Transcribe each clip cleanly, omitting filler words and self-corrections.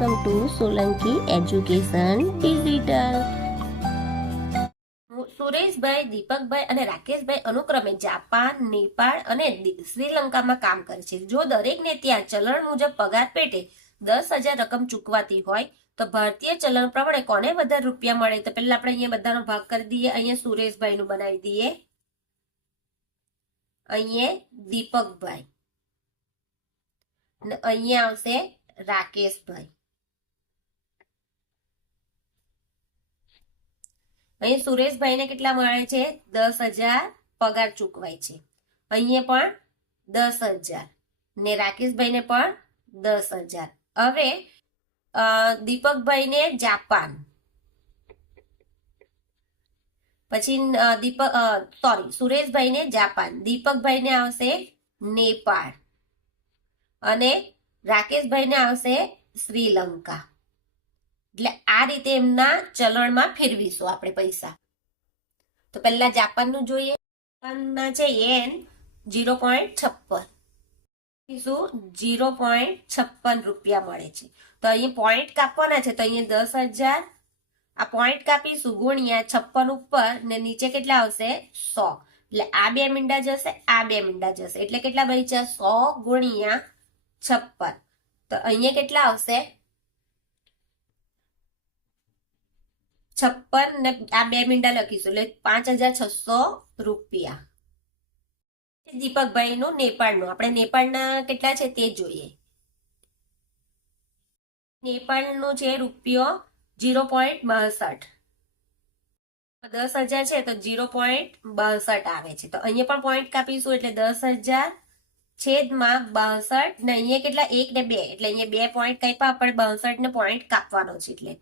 Welcome to Solanki education digital. Sureshbhai, Deepakbhai અને રાકેશભાઈ અનુક્રમે Japan, Nepal અને શ્રીલંકામાં કામ કરે છે. જો દરેકને ત્યાં ચલણ મુજબ પગાર પેટે 10,000 રકમ ચૂકવાતી હોય તો ભારતીય ચલણ પ્રમાણે કોને વધારે રૂપિયા મળે? તો પહેલા આપણે અહીંયા બધાનો ભાગ કરી દઈએ. અહીંયા સુરેશભાઈનું બનાવી દઈએ, અહીંયા દીપકભાઈ અને અહીંયા આવશે રાકેશભાઈ. અહીં સુરેશભાઈને કેટલા મળે છે? 10,000 પગાર ચૂકવાય છે. અહીંયા પણ 10,000 ને રાકેશભાઈને પણ 10,000. હવે દીપકભાઈને જાપાન, પછી સુરેશભાઈને જાપાન, દીપકભાઈને આવશે નેપાળ અને રાકેશભાઈને આવશે શ્રીલંકા. એટલે આ રીતે એમના ચલણમાં ફેરવીશું આપણે પૈસા. તો પહેલા જાપાનનું જોઈએ. જાપાનના છે યેન 0.56, 0.56 રૂપિયા મળે છે. તો અહીંયા પોઈન્ટ કાપવાના છે. તો અહીંયા 10,000 આ પોઈન્ટ કાપીશું ગુણ્યા 56 ઉપર ને નીચે કેટલા આવશે? 100. એટલે આ બે મીંડા જશે, આ બે મીંડા જશે. એટલે કેટલા બચ્યા? 100 ગુણ્યા 56. તો અહીંયા કેટલા આવશે? 56 ને આ બે મીંડા લખીશું એટલે 5,600 રૂપિયા. દીપકભાઈનું નેપાળનું, આપણે નેપાળના કેટલા છે તે જોઈએ. નેપાળનું છે રૂપિયો 0.62. 10,000 છે તો 0.62 આવે છે. તો અહીંયા પણ પોઈન્ટ કાપીશું એટલે 10,000 છેદમાં 62 ને અહીંયા કેટલા? 1 ને 2 એટલે અહીંયા 2 પોઈન્ટ કાપ્યા, આપણે 62 ને પોઈન્ટ કાપવાનો છે. એટલે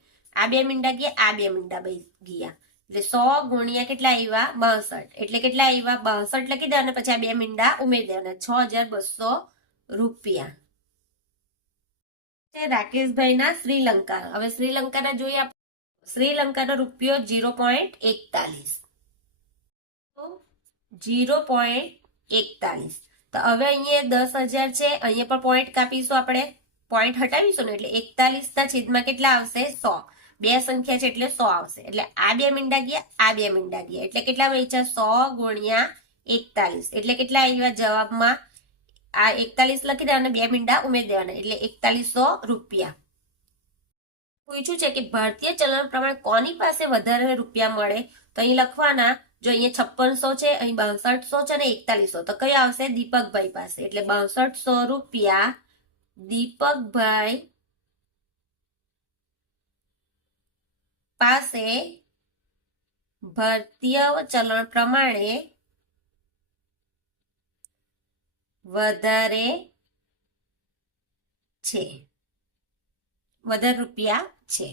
આ બે મીંડા ગયા, આ બે મીંડા ગયા. એટલે 100 ગુણ્યા કેટલા આવ્યા? 62. એટલે કેટલા આવ્યા? 62 લખી દેવાના, પછી આ બે મીંડા ઉમેરી દેવાના. 6,200 રૂપિયા. રાકેશભાઈના શ્રીલંકા. હવે શ્રીલંકાના જોઈએ. શ્રીલંકાનો રૂપિયો 0.41. 0.41. તો હવે અહીંયા 10,000 છે, અહીંયા પણ પોઈન્ટ કાપીશું આપણે, પોઈન્ટ હટાવીશું ને એટલે 41 ના છેદમાં કેટલા આવશે? 100. બે સંખ્યા છે એટલે 100 આવશે. એટલે આ બે મીંડા ગયા, આ બે મીંડા ગયા. એટલે કેટલા બચ્યા? 100 ગુણ્યા 41. એટલે કેટલા આવ્યા જવાબમાં? આ 41 લખી દેવાના, બે મીંડા ઉમેરી દેવાના એટલે 4100 રૂપિયા. પૂછ્યું છે કે ભારતીય ચલણ પ્રમાણે કોની પાસે વધારે રૂપિયા મળે? તો અહીં લખવાના. જો અહીંયા 5600 છે, અહીં 6200 છે અને 4100. તો કઈ આવશે? દીપકભાઈ પાસે. એટલે 6200 રૂપિયા દીપકભાઈ પાસે ભારતીય ચલણ પ્રમાણે વધારે છે, વધારે રૂપિયા છે.